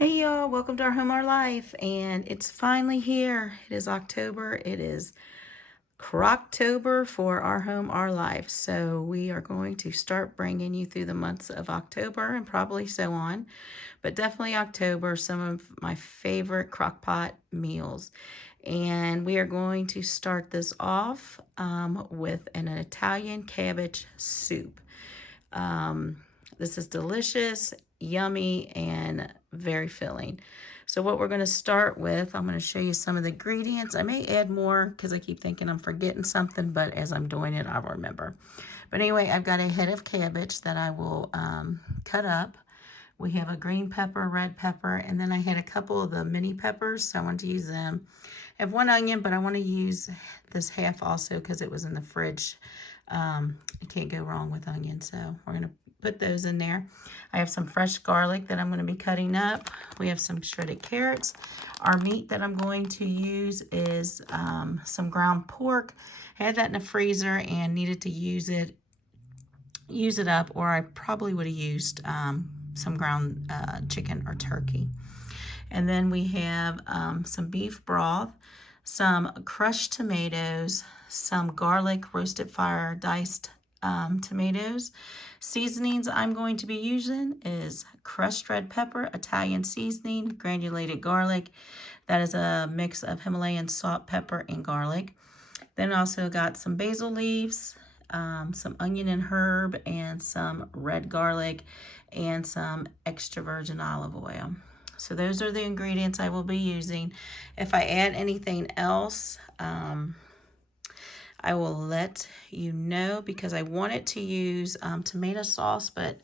Hey y'all, welcome to our home, our life, and it's finally here. It is October. It is Crocktober for our home, our life. So we are going to start bringing you through the months of October and probably so on, but definitely October, some of my favorite Crockpot meals. And we are going to start this off with an Italian cabbage soup. This is delicious, yummy, and very filling. So what we're going to start with, I'm going to show you some of the ingredients. I may add more because I keep thinking I'm forgetting something, but as I'm doing it, I'll remember. But anyway, I've got a head of cabbage that I will cut up. We have a green pepper, red pepper, and then I had a couple of the mini peppers, so I wanted to use them. I have one onion, but I want to use this half also because it was in the fridge. You can't go wrong with onion, so we're going to put those in there. I have some fresh garlic that I'm going to be cutting up. We have some shredded carrots. Our meat that I'm going to use is some ground pork. I had that in the freezer and needed to use it up, or I probably would have used some ground chicken or turkey. And then we have some beef broth, some crushed tomatoes, some garlic, roasted fire, diced tomatoes. Seasonings I'm going to be using is crushed red pepper, Italian seasoning, granulated garlic. That is a mix of Himalayan salt, pepper, and garlic. Then also got some basil leaves, some onion and herb, and some red garlic, and some extra virgin olive oil. So those are the ingredients I will be using. If I add anything else, I will let you know because I wanted to use tomato sauce, but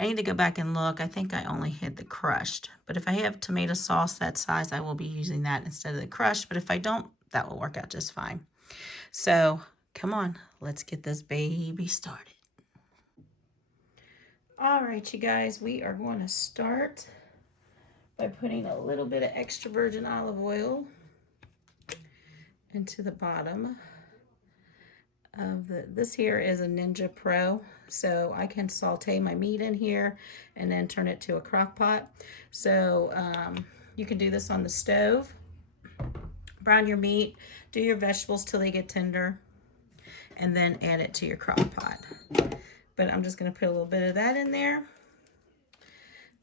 I need to go back and look. I think I only had the crushed. But if I have tomato sauce that size, I will be using that instead of the crushed. But if I don't, that will work out just fine. So come on, let's get this baby started. All right, you guys, we are going to start by putting a little bit of extra virgin olive oil into the bottom of this here is a Ninja Pro, so I can saute my meat in here and then turn it to a crock pot. So you can do this on the stove, brown your meat, do your vegetables till they get tender, and then add it to your crock pot. But I'm just going to put a little bit of that in there.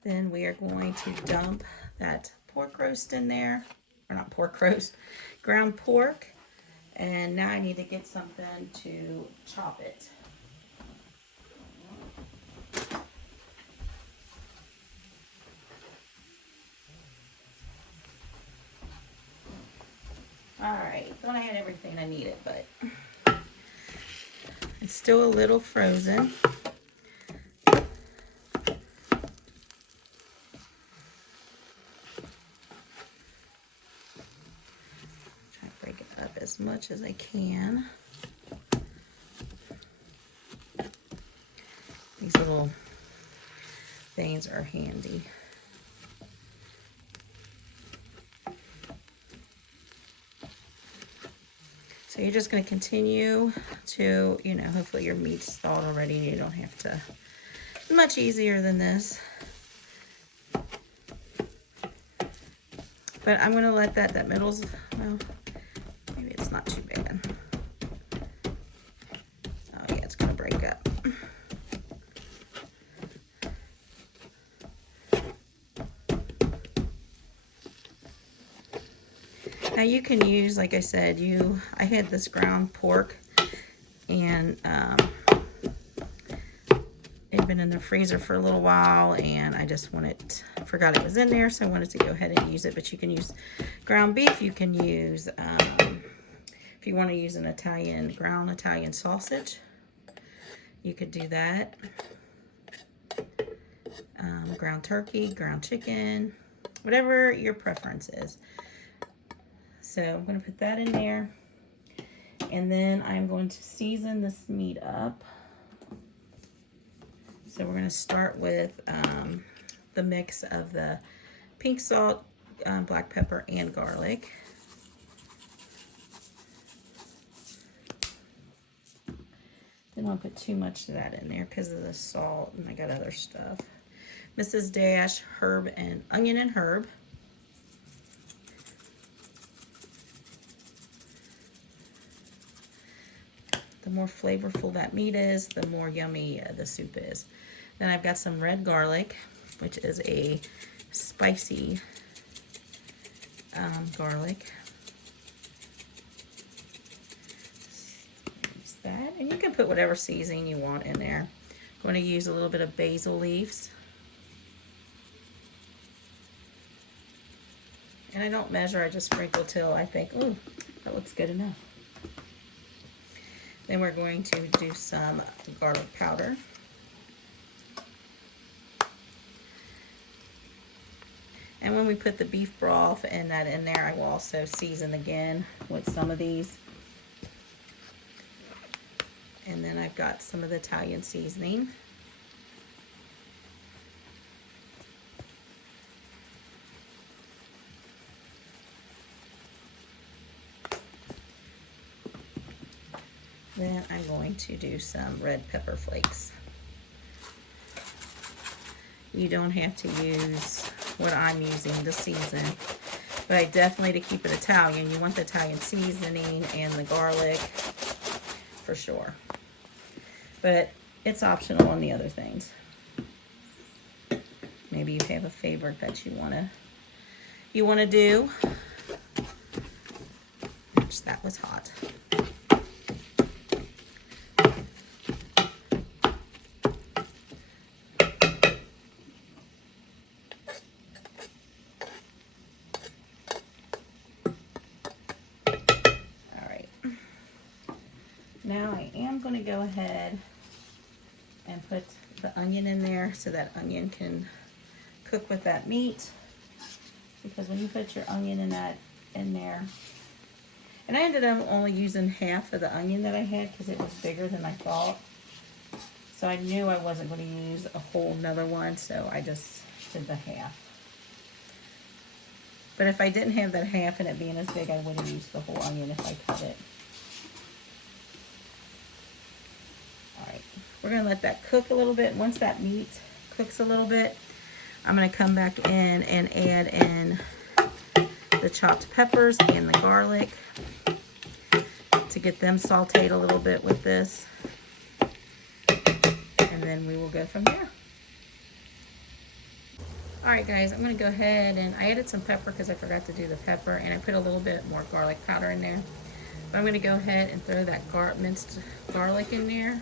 Then we are going to dump that pork roast in there, or not pork roast, ground pork. And now I need to get something to chop it. All right, thought I had everything I needed, but it's still a little frozen. Try to break it up as much as I can. These little things are handy. So you're just going to continue to, hopefully your meat's thawed already and you don't have to. It's much easier than this. But I'm going to let that middle's, well, maybe it's not too bad. Oh yeah, it's going to break up. Now you can use, like I said, I had this ground pork and it had been in the freezer for a little while and I just forgot it was in there, so I wanted to go ahead and use it. But you can use ground beef, you can use, if you want to use an ground Italian sausage, you could do that. Ground turkey, ground chicken, whatever your preference is. So I'm going to put that in there, and then I'm going to season this meat up. So we're going to start with the mix of the pink salt, black pepper, and garlic. Didn't want to put too much of that in there because of the salt, and I got other stuff. Mrs. Dash herb and onion and herb. The more flavorful that meat is, the more yummy the soup is. Then I've got some red garlic, which is a spicy garlic. Use that, and you can put whatever seasoning you want in there. I'm going to use a little bit of basil leaves. And I don't measure, I just sprinkle till I think, oh, that looks good enough. Then we're going to do some garlic powder. And when we put the beef broth and that in there, I will also season again with some of these. And then I've got some of the Italian seasoning. Then I'm going to do some red pepper flakes. You don't have to use what I'm using to season, but I definitely, to keep it Italian, you want the Italian seasoning and the garlic for sure. But it's optional on the other things. Maybe you have a favorite that you wanna do. Oops, that was hot. Now I am going to go ahead and put the onion in there so that onion can cook with that meat. Because when you put your onion in there, and I ended up only using half of the onion that I had because it was bigger than I thought. So I knew I wasn't going to use a whole nother one, so I just did the half. But if I didn't have that half and it being as big, I would have used the whole onion if I cut it. Alright, we're going to let that cook a little bit. Once that meat cooks a little bit, I'm going to come back in and add in the chopped peppers and the garlic to get them sauteed a little bit with this. And then we will go from there. Alright guys, I'm going to go ahead and I added some pepper because I forgot to do the pepper, and I put a little bit more garlic powder in there. But I'm going to go ahead and throw that minced garlic in there.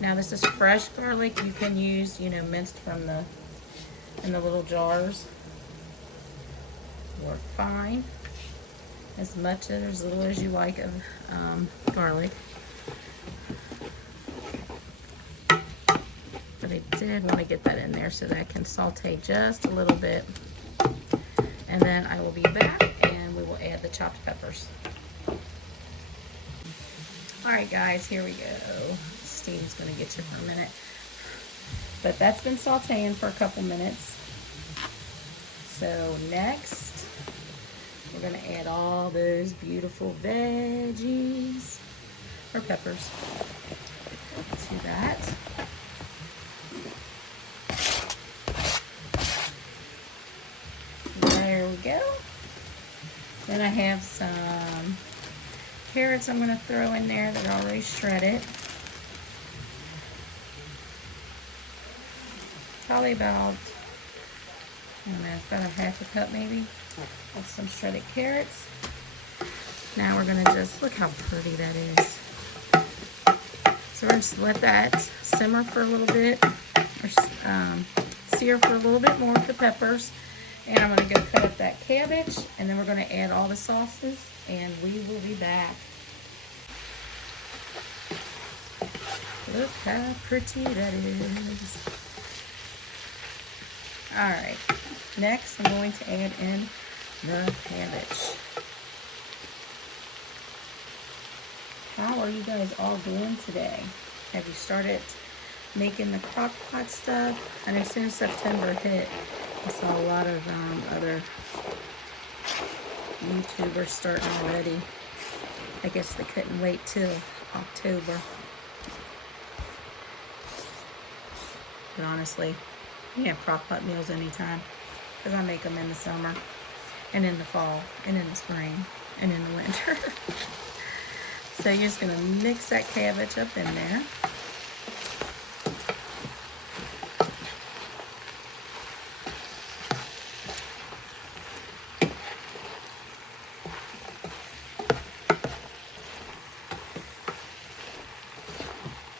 Now this is fresh garlic. You can use, minced from in the little jars. Work fine. As much or as little as you like of garlic. But I did want to get that in there so that I can saute just a little bit. And then I will be back and we will add the chopped peppers. Alright guys, here we go. Steve's going to get you for a minute. But that's been sauteing for a couple minutes. So next, we're going to add all those beautiful veggies, or peppers, to that. There we go. Then I have some carrots I'm going to throw in there that are already shredded. Probably about, I don't know, about a half a cup maybe of some shredded carrots. Now we're going to just, look how pretty that is. So we're going to let that simmer for a little bit, or sear for a little bit more with the peppers. And I'm going to go cut up that cabbage, and then we're going to add all the sauces, and we will be back. Look how pretty that is. Alright, next I'm going to add in the cabbage. How are you guys all doing today? Have you started making the Crockpot stuff? And as soon as September hit, I saw a lot of other YouTubers starting already. I guess they couldn't wait till October. But honestly, you can have Crockpot meals anytime, because I make them in the summer and in the fall and in the spring and in the winter. So you're just going to mix that cabbage up in there.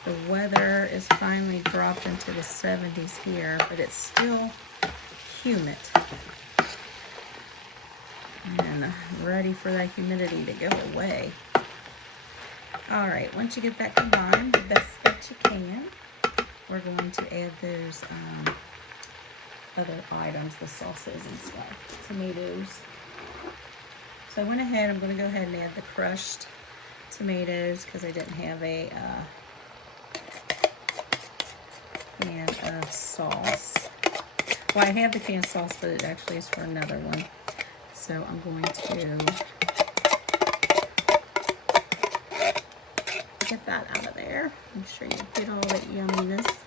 The weather is finally dropped into the 70s here, but it's still humid. And ready for that humidity to go away. All right, once you get that combined the best that you can, we're going to add those other items, the sauces and stuff, tomatoes. So I went ahead, I'm going to go ahead and add the crushed tomatoes because I didn't have a can of sauce. Well, I have the can of sauce, but it actually is for another one. So I'm going to get that out of there. Make sure you get all that yumminess.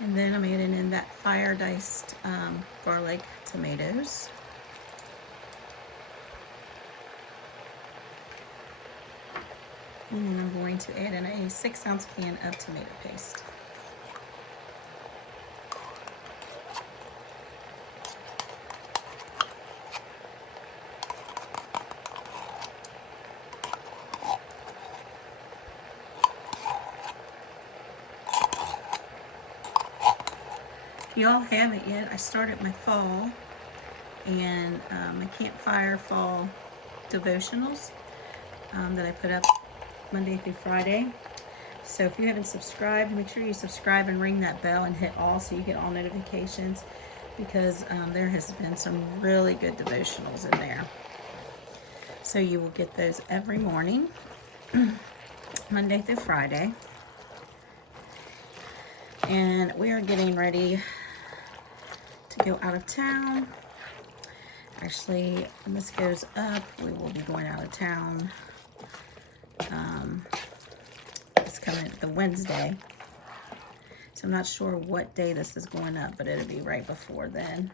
And then I'm adding in that fire diced garlic tomatoes. And then I'm going to add in a 6-ounce can of tomato paste. If you all haven't yet, I started my fall and my campfire fall devotionals that I put up Monday through Friday. So if you haven't subscribed, make sure you subscribe and ring that bell and hit all so you get all notifications, because there has been some really good devotionals in there. So you will get those every morning, Monday through Friday. And we are getting ready to go out of town. Actually, when this goes up, we will be going out of town. It's coming the Wednesday. So I'm not sure what day this is going up, but it'll be right before then.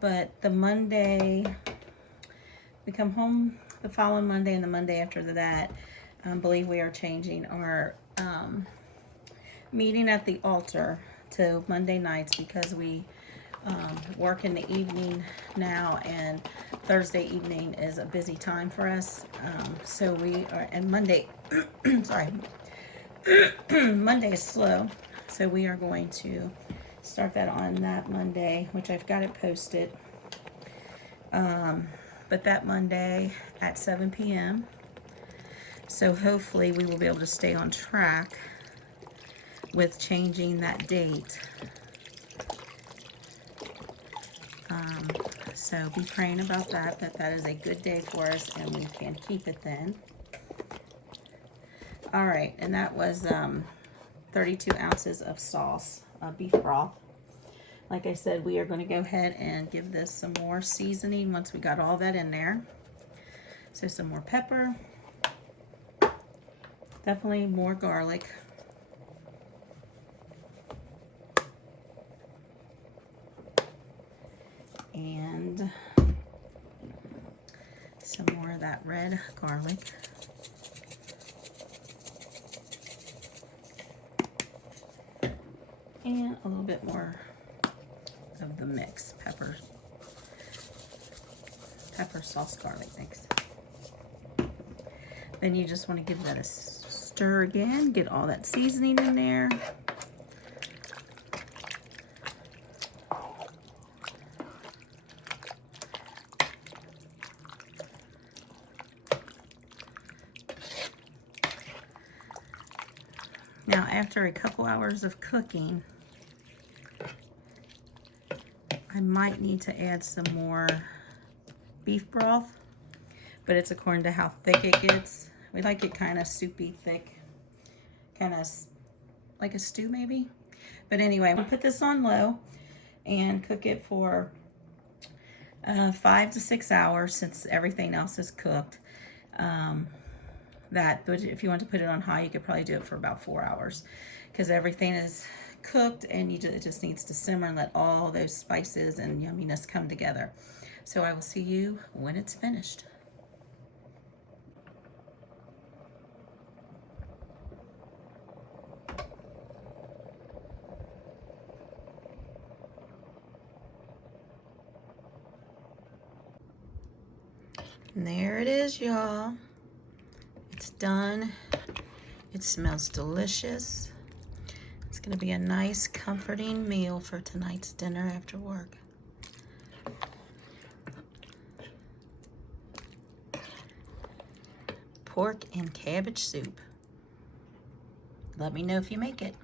But the Monday, we come home the following Monday and the Monday after that, I believe we are changing our meeting at the altar to Monday nights, because we work in the evening now, and Thursday evening is a busy time for us. So we are, and Monday, sorry, Monday is slow. So we are going to start that on that Monday, which I've got it posted. But that Monday at 7 p.m. So hopefully we will be able to stay on track with changing that date. So be praying about that that is a good day for us and we can keep it then. All right, and that was 32 ounces of sauce, beef broth. Like I said, we are going to go ahead and give this some more seasoning once we got all that in there. So some more pepper, definitely more garlic. And some more of that red garlic. And a little bit more of the mix, pepper sauce garlic mix. Then you just want to give that a stir again, get all that seasoning in there. Now, after a couple hours of cooking, I might need to add some more beef broth, but it's according to how thick it gets. We like it kind of soupy thick, kind of like a stew maybe. But anyway, I'm gonna put this on low and cook it for 5 to 6 hours since everything else is cooked. But if you want to put it on high, you could probably do it for about 4 hours because everything is cooked and it just needs to simmer and let all those spices and yumminess come together. So I will see you when it's finished. And there it is, y'all. It's done. It smells delicious. It's gonna be a nice, comforting meal for tonight's dinner after work. Pork and cabbage soup. Let me know if you make it.